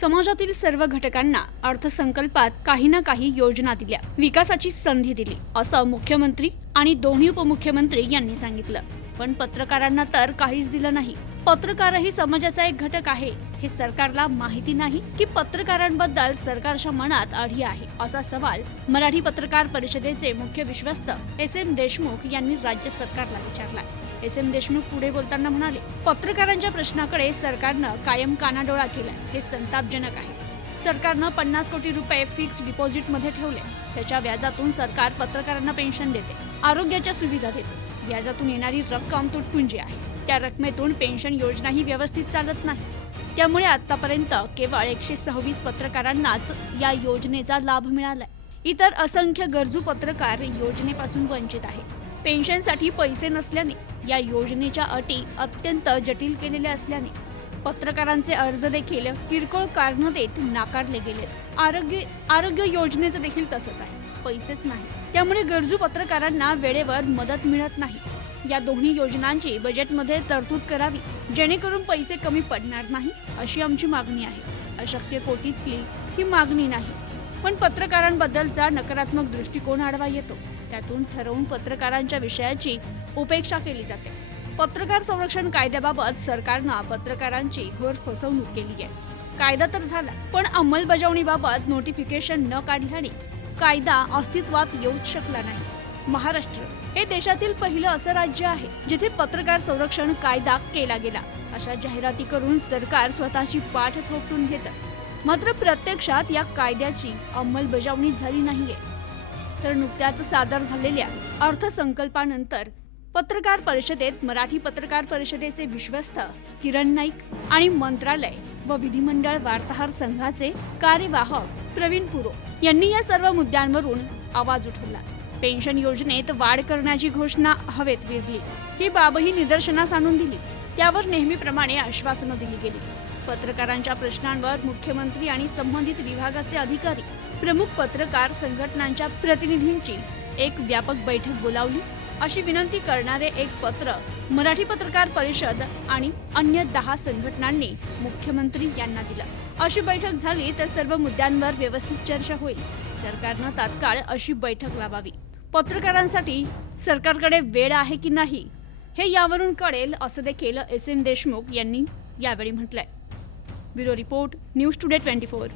समाजातील सर्व घटकांना अर्थसंकल्पात काही ना काही योजना दिल्या. विकासाची संधी दिली असं मुख्यमंत्री आणि दोन्ही उपमुख्यमंत्री यांनी सांगितलं. पण पत्रकारांना तर काहीच दिलं नाही. पत्रकारही समाजाचा एक घटक आहे. हे सरकारला माहिती नाही की पत्रकारांबद्दल सरकारच्या मनात आढी आहे असा सवाल मराठी पत्रकार परिषदेचे मुख्य विश्वस्त एस एम देशमुख यांनी राज्य सरकारला विचारला एस एम देशमुख पुढे बोलताना म्हणाले पत्रकारांच्या प्रश्नाकडे सरकारनं कायम कानाडोळा केलाय. हे संतापजनक आहे. सरकारनं पन्नास कोटी रुपये फिक्स डिपॉझिटमध्ये ठेवले. त्याच्या व्याजातून सरकार पत्रकारांना पेन्शन देते. आरोग्याच्या सुविधा देते. व्याजातून येणारी रक्कम तुटपुंजी आहे. त्या रकमेतून पेन्शन योजनाही व्यवस्थित चालत नाही. त्यामुळे आतापर्यंत केवळ एकशे सव्वीस पत्रकारांनाच या योजनेचा लाभ मिळालाय. इतर असंख्य गरजू पत्रकार योजनेपासून वंचित आहे पेन्शनसाठी पैसे नसल्याने या योजनेच्या अटी अत्यंत जटिल केलेल्या असल्याने पत्रकारांचे अर्ज देखील किरकोळ कारण देत नाकारले गेले. आरोग्य आरोग्य योजनेचं देखील तसंच आहे. पैसेच नाही. त्यामुळे गरजू पत्रकारांना वेळेवर मदत मिळत नाही. या दोन्ही योजनांची बजेटमध्ये तरतूद करावी जेणेकरून पैसे कमी पडणार नाही अशी आमची मागणी आहे. अशक्य कोटीतली ही मागणी नाही. पण पत्रकारांबद्दलचा नकारात्मक दृष्टिकोन आढवा येतो. त्यातून ठरवून पत्रकारांच्या विषयाची उपेक्षा केली जाते. पत्रकार संरक्षण कायद्याबाबत सरकारनं पत्रकारांची घोर फसवणूक केली आहे. कायदा तर झाला पण अंमलबजावणीबाबत नोटिफिकेशन न काढल्याने कायदा अस्तित्वात येऊच शकला नाही. महाराष्ट्र हे देशातील पहिलं असं राज्य आहे जिथे पत्रकार संरक्षण कायदा केला गेला अशा जाहिराती करून सरकार स्वतःची पाठ थोपटून घेतं. मात्र प्रत्यक्षात या कायद्याची अंमलबजावणी झाली नाहीये. तर नुकत्याच सादर झालेल्या अर्थसंकल्पानंतर पत्रकार परिषदेत मराठी पत्रकार परिषदेचे विश्वस्त किरण नाईक आणि मंत्रालय व विधिमंडळ वार्ताहर संघाचे कार्यवाहक प्रवीण पुरो यांनी या सर्व मुद्द्यांवरून आवाज उठवला. पेन्शन योजनेत वाढ करण्याची घोषणा हवेत विरली. ही बाबही निदर्शनास आणून दिली. त्यावर नेहमीप्रमाणे आश्वासनं दिली गेली. पत्रकारांच्या प्रश्नांवर मुख्यमंत्री आणि संबंधित विभागाचे अधिकारी प्रमुख पत्रकार संघटनांच्या प्रतिनिधींची एक व्यापक बैठक बोलावली. अशी विनंती करणारे एक पत्र मराठी पत्रकार परिषद आणि अन्य दहा संघटनांनी मुख्यमंत्री यांना दिलं. अशी बैठक झाली तर सर्व मुद्द्यांवर व्यवस्थित चर्चा होईल. सरकारनं तात्काळ अशी बैठक लावावी. पत्रकारांसाठी सरकारकडे वेळ आहे की नाही हे यावरून कळेल असं देखील एस एम देशमुख यांनी यावेळी म्हटलंय. Bureau Report, News Today 24.